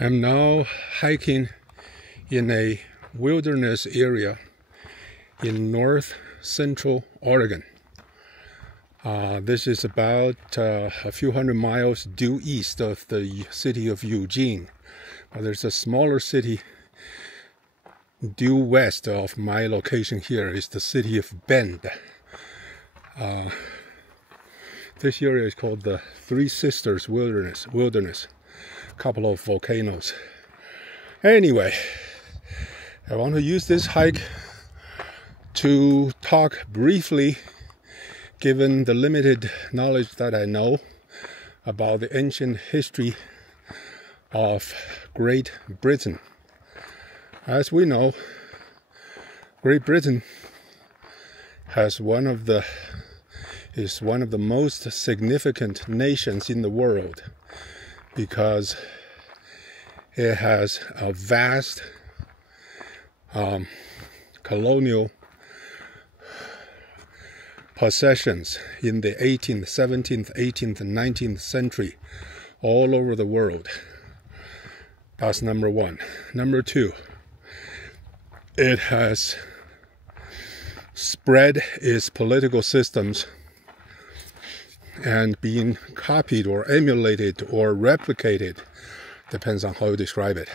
I'm now hiking in a wilderness area in north central Oregon. This is about a few hundred miles due east of the city of Eugene. There's a smaller city due west of my location here is the city of Bend. This area is called the Three Sisters Wilderness. Couple of volcanoes. Anyway, I want to use this hike to talk briefly, given the limited knowledge that I know about the ancient history of Great Britain. As we know, Great Britain is one of the most significant nations in the world, because it has a vast colonial possessions in the 18th, 17th, 18th, and 19th century all over the world. That's number one. Number two, it has spread its political systems and being copied or emulated or replicated, depends on how you describe it,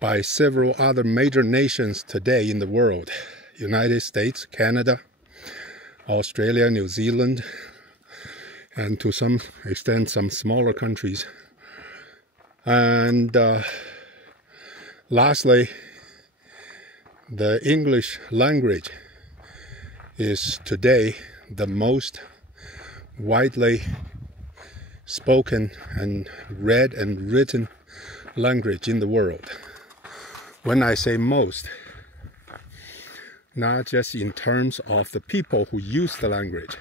by several other major nations today in the world. United States, Canada, Australia, New Zealand, and to some extent some smaller countries. And lastly, the English language is today the most widely spoken and read and written language in the world. When I say most, not just in terms of the people who use the language,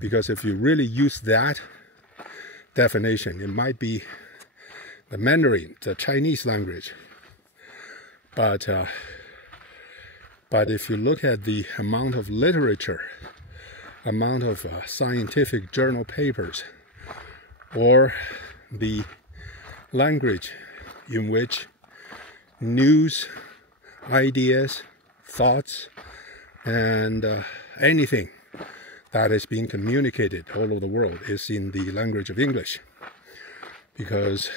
because if you really use that definition, it might be the Mandarin, the Chinese language. But if you look at the amount of literature, amount of scientific journal papers, or the language in which news, ideas, thoughts, and anything that is being communicated all over the world is in the language of English, because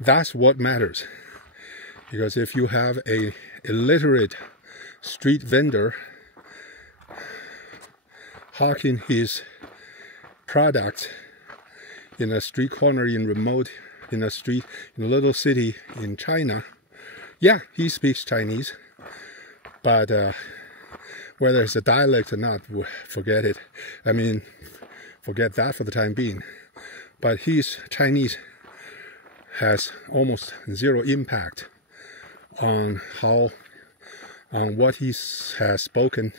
that's what matters. Because if you have a illiterate street vendor hawking his products in a street corner in a little city in China, yeah, he speaks Chinese, but whether it's a dialect or not, forget it. I mean, forget that for the time being. But his Chinese has almost zero impact on what he has spoken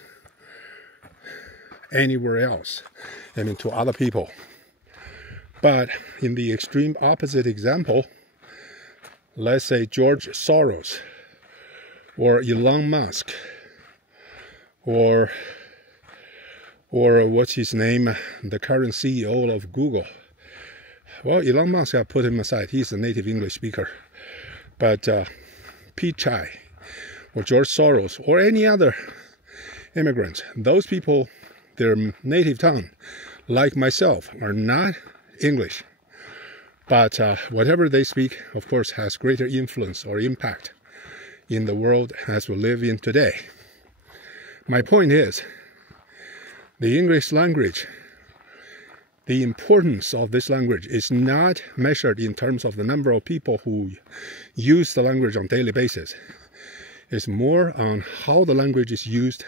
anywhere else, I mean, to other people. But in the extreme opposite example, let's say George Soros or Elon Musk or what's his name, the current CEO of Google. Well, Elon Musk, I put him aside, he's a native English speaker. But Pete Chai or George Soros or any other immigrants, those people, their native tongue, like myself, are not English. But whatever they speak, of course, has greater influence or impact in the world as we live in today. My point is, the English language, the importance of this language is not measured in terms of the number of people who use the language on a daily basis. It's more on how the language is used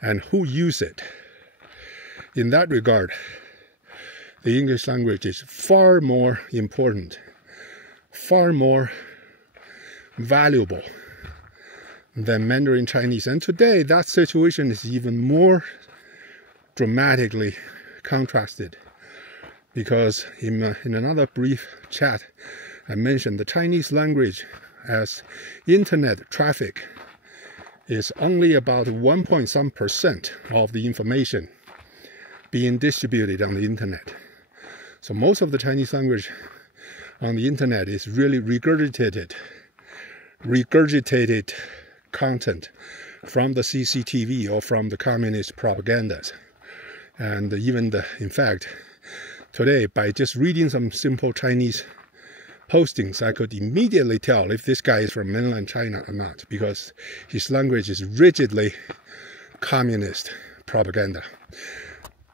and who use it. In that regard, the English language is far more important, far more valuable than Mandarin Chinese. And today, that situation is even more dramatically contrasted, because in another brief chat, I mentioned the Chinese language as internet traffic is only about 1% of the information being distributed on the internet. So most of the Chinese language on the internet is really regurgitated content from the CCTV or from the communist propagandas. And even in fact, today, by just reading some simple Chinese postings, I could immediately tell if this guy is from mainland China or not, because his language is rigidly communist propaganda.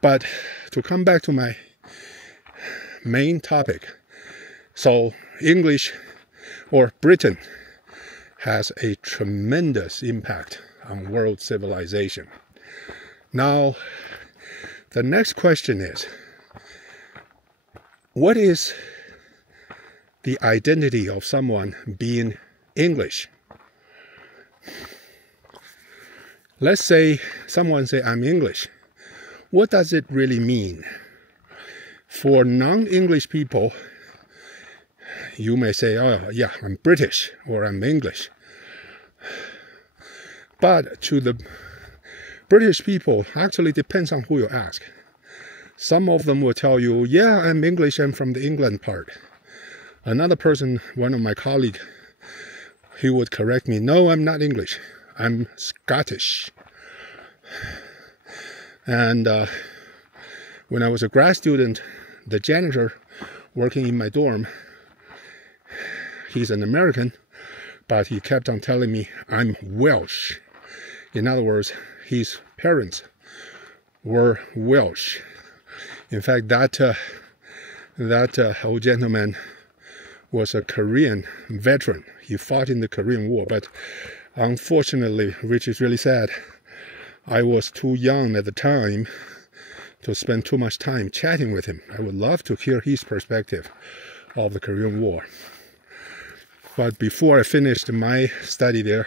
But to come back to my main topic, so English or Britain has a tremendous impact on world civilization. Now, the next question is, what is the identity of someone being English? Let's say someone say, I'm English. What does it really mean? For non-English people, you may say, oh yeah, I'm British or I'm English. But to the British people, actually depends on who you ask. Some of them will tell you, yeah, I'm English, I'm from the England part. Another person, one of my colleagues, he would correct me, no, I'm not English, I'm Scottish. And when I was a grad student, the janitor working in my dorm, he's an American, but he kept on telling me I'm Welsh. In other words, his parents were Welsh. In fact, that old gentleman was a Korean veteran. He fought in the Korean War, but unfortunately, which is really sad, I was too young at the time to spend too much time chatting with him. I would love to hear his perspective of the Korean War. But before I finished my study there,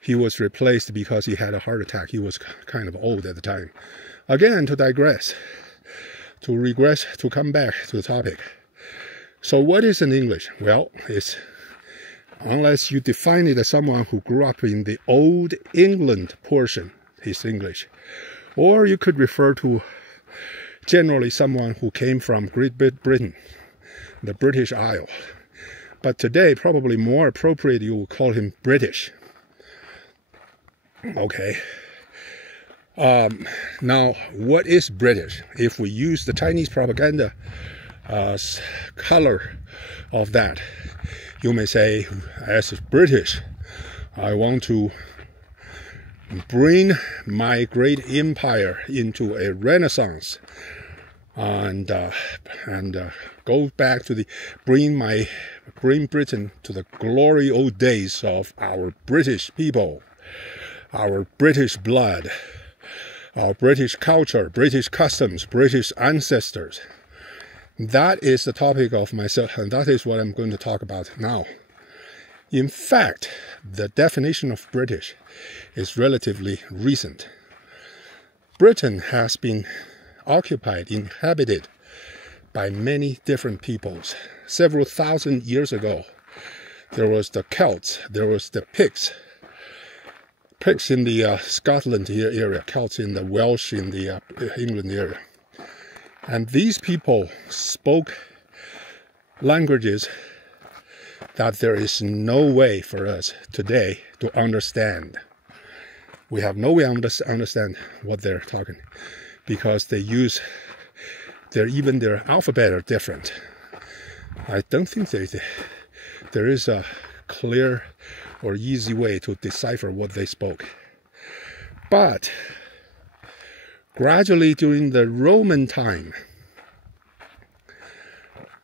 he was replaced because he had a heart attack. He was kind of old at the time. Again, to digress, to regress, to come back to the topic. So what is an English? Well, it's, unless you define it as someone who grew up in the old England portion, is English. Or you could refer to generally someone who came from Great Britain, the British Isle. But today, probably more appropriate, you would call him British. Okay. Now, what is British? If we use the Chinese propaganda as color of that, you may say, as British, I want to bring my great empire into a renaissance and go back to bring Britain to the glory old days of our British people, our British blood, our British culture, British customs, British ancestors. That is the topic of myself, and that is what I'm going to talk about now. In fact, the definition of British is relatively recent. Britain has been occupied, inhabited by many different peoples. Several thousand years ago, there was the Celts, there was the Picts in the Scotland area, Celts in the Welsh in the England area. And these people spoke languages that there is no way for us today to understand. We have no way to understand what they're talking, because they use even their alphabet are different. I don't think there is a clear or easy way to decipher what they spoke. But gradually during the Roman time,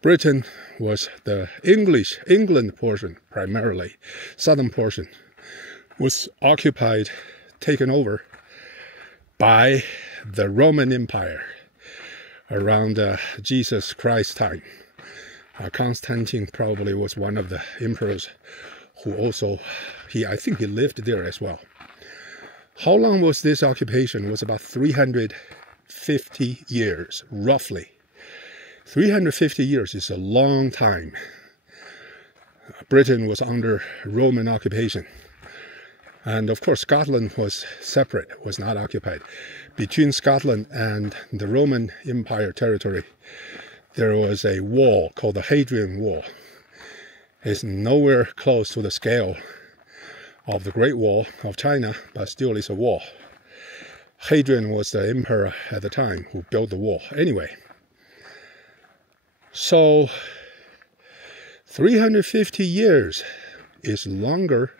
Britain was the England portion, primarily, southern portion, was occupied, taken over by the Roman Empire around Jesus Christ time. Constantine probably was one of the emperors who also, I think he lived there as well. How long was this occupation? It was about 350 years, roughly. 350 years is a long time. Britain was under Roman occupation. And of course, Scotland was separate, was not occupied. Between Scotland and the Roman Empire territory, there was a wall called the Hadrian Wall. It's nowhere close to the scale of the Great Wall of China, but still it's a wall. Hadrian was the emperor at the time who built the wall. Anyway, so 350 years is longer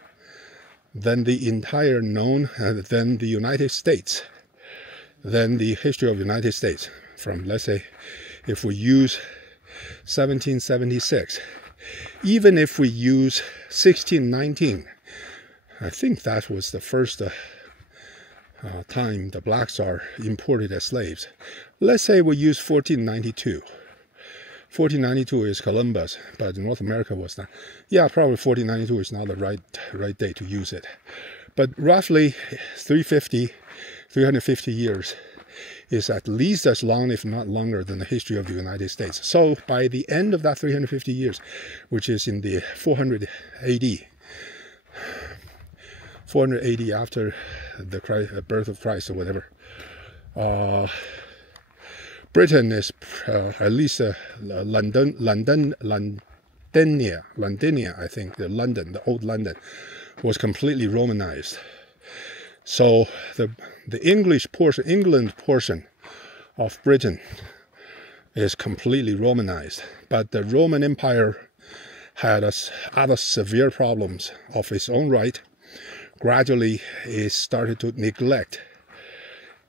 than the entire known, than the United States, than the history of the United States. From, let's say, if we use 1776, even if we use 1619, I think that was the first time the blacks are imported as slaves. Let's say we use 1492. 1492 is Columbus, but North America was not. Yeah, probably 1492 is not the right day to use it. But roughly 350 years is at least as long, if not longer, than the history of the United States. So by the end of that 350 years, which is in the 400 AD, 480 after the birth of Christ or whatever, Britain is at least Londonia, I think, the old London, was completely Romanized. So the English portion, England portion of Britain is completely Romanized. But the Roman Empire had other severe problems of its own right. Gradually, it started to neglect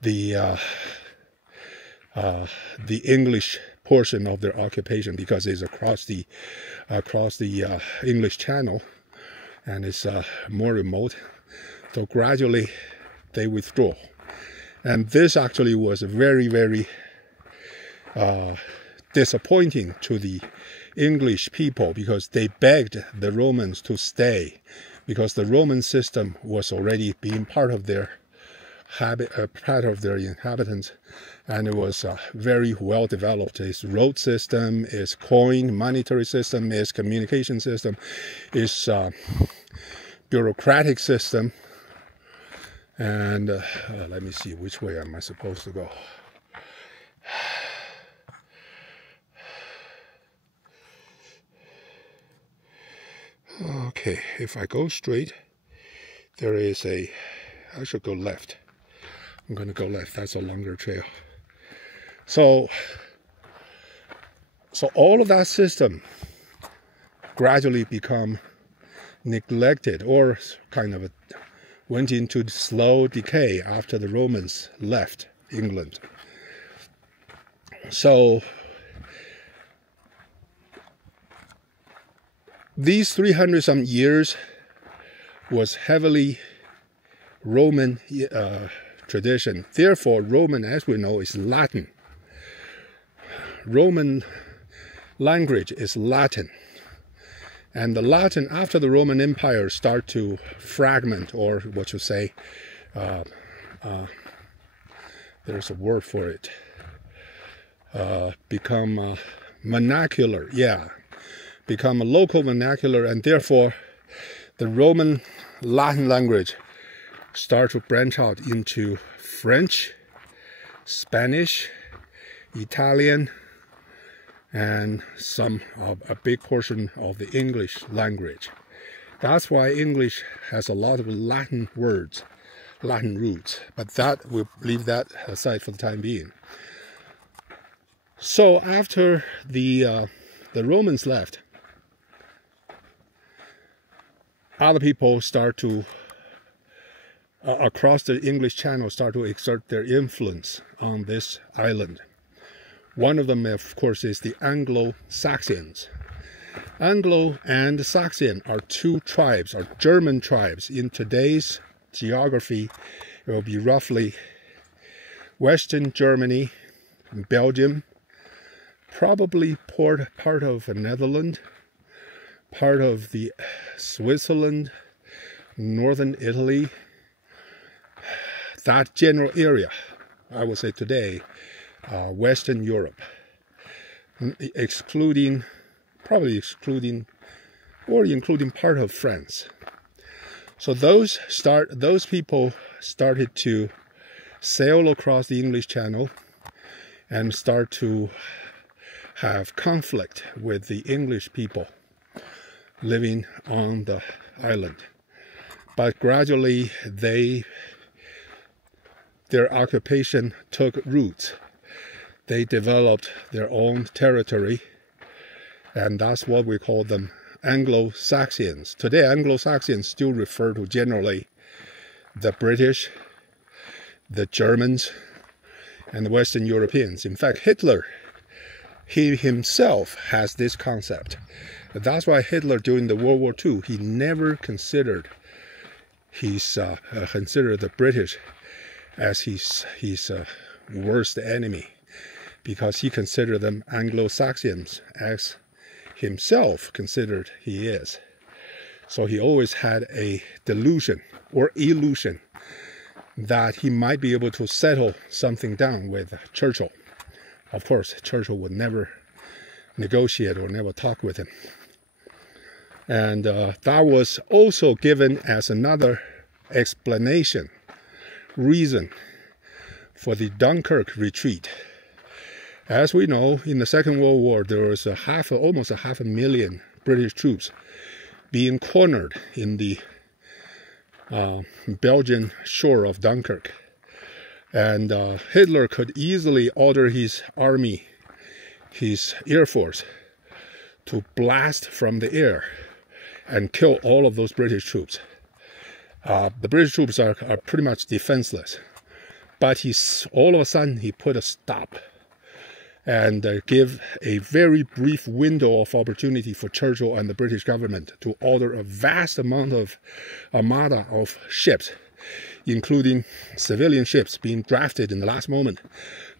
the English portion of their occupation because it's across the English Channel, and it's more remote. So gradually they withdraw, and this actually was very, very disappointing to the English people, because they begged the Romans to stay, because the Roman system was already being part of their inhabitants, and it was very well developed. Its road system, its coin monetary system, its communication system, its bureaucratic system. And let me see, which way am I supposed to go? Okay, if I go straight, there is I should go left. I'm going to go left. That's a longer trail. So all of that system gradually become neglected, or kind of went into slow decay after the Romans left England. So these 300 some years was heavily Roman tradition. Therefore, Roman, as we know, is Latin. Roman language is Latin. And the Latin, after the Roman Empire, start to fragment, or what you say, there's a word for it, become vernacular, become a local vernacular, and therefore the Roman Latin language start to branch out into French, Spanish, Italian, and a big portion of the English language. That's why English has a lot of Latin words, Latin roots, but that we'll leave that aside for the time being. So after the Romans left, other people start to across the English Channel start to exert their influence on this island. One of them, of course, is the Anglo-Saxons. Anglo and Saxon are two tribes, are German tribes. In today's geography, it will be roughly Western Germany, Belgium, probably part of the Netherlands, part of the Switzerland, northern Italy. That general area, I would say today, Western Europe, probably excluding part of France. So those people started to sail across the English Channel and start to have conflict with the English people living on the island. But gradually their occupation took root. They developed their own territory, and that's what we call them Anglo-Saxons. Today, Anglo-Saxons still refer to generally the British, the Germans, and the Western Europeans. In fact, Hitler, he himself has this concept. That's why Hitler, during the World War II, he never considered the British as his worst enemy, because he considered them Anglo-Saxons, as himself considered he is. So he always had a delusion or illusion that he might be able to settle something down with Churchill. Of course, Churchill would never negotiate or never talk with him. And that was also given as another explanation, reason for the Dunkirk retreat. As we know, in the Second World War, there was almost a 500,000 British troops being cornered in the Belgian shore of Dunkirk. And Hitler could easily order his army, his air force, to blast from the air and kill all of those British troops. The British troops are pretty much defenseless. But all of a sudden, he put a stop and give a very brief window of opportunity for Churchill and the British government to order a vast amount of armada of ships, including civilian ships being drafted in the last moment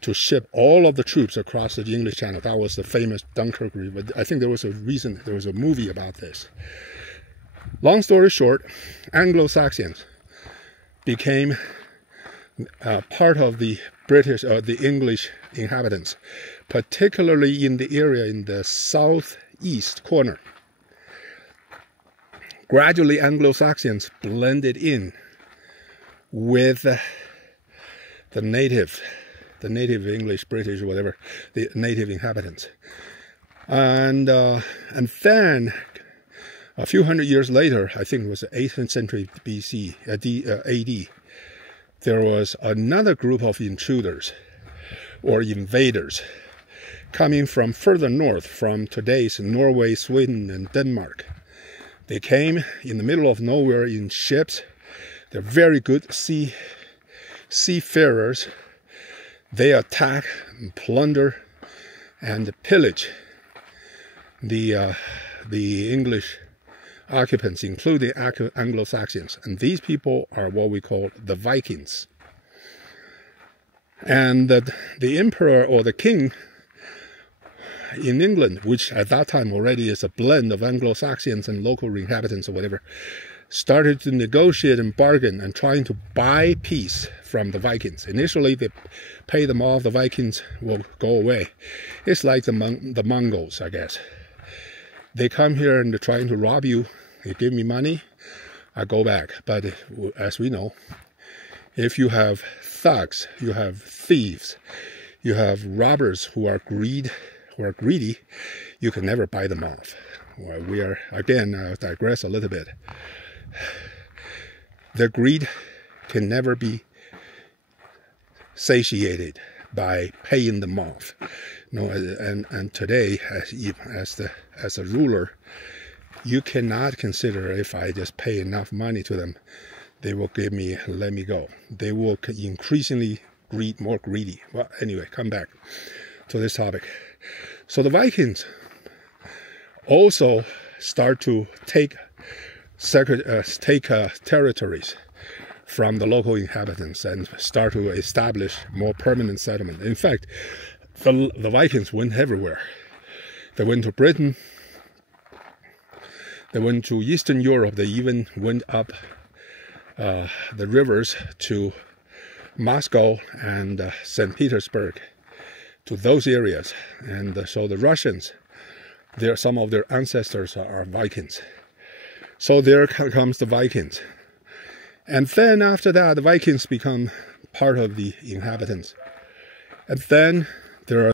to ship all of the troops across the English Channel. That was the famous Dunkirk. I think there was a movie about this. Long story short, Anglo-Saxons became part of the the English inhabitants, particularly in the area in the southeast corner. Gradually, Anglo-Saxons blended in with the native English, British, whatever, the native inhabitants. And then, a few hundred years later, I think it was the 8th century BC, AD, there was another group of intruders or invaders coming from further north, from today's Norway, Sweden, and Denmark. They came in the middle of nowhere in ships. They're very good seafarers. They attack and plunder and pillage the English occupants, including Anglo-Saxons. And these people are what we call the Vikings. And the emperor or the king in England, which at that time already is a blend of Anglo-Saxons and local inhabitants or whatever, started to negotiate and bargain and trying to buy peace from the Vikings. Initially, they pay them off, the Vikings will go away. It's like the Mongols, I guess. They come here and they're trying to rob you. They give me money, I go back. But as we know, if you have thugs, you have thieves, you have robbers who are greedy, you can never buy them off. Well, we are, again, I'll digress a little bit. Their greed can never be satiated by paying them off. No, and today, as a ruler, you cannot consider, if I just pay enough money to them, they will let me go. They will increasingly more greedy. Well, anyway, come back to this topic. So the Vikings also start to take territories from the local inhabitants and start to establish more permanent settlement. In fact, the Vikings went everywhere. They went to Britain. They went to Eastern Europe. They even went up the rivers to Moscow and St. Petersburg, to those areas. And so the Russians, some of their ancestors are Vikings. So there comes the Vikings. And then after that, the Vikings become part of the inhabitants. And then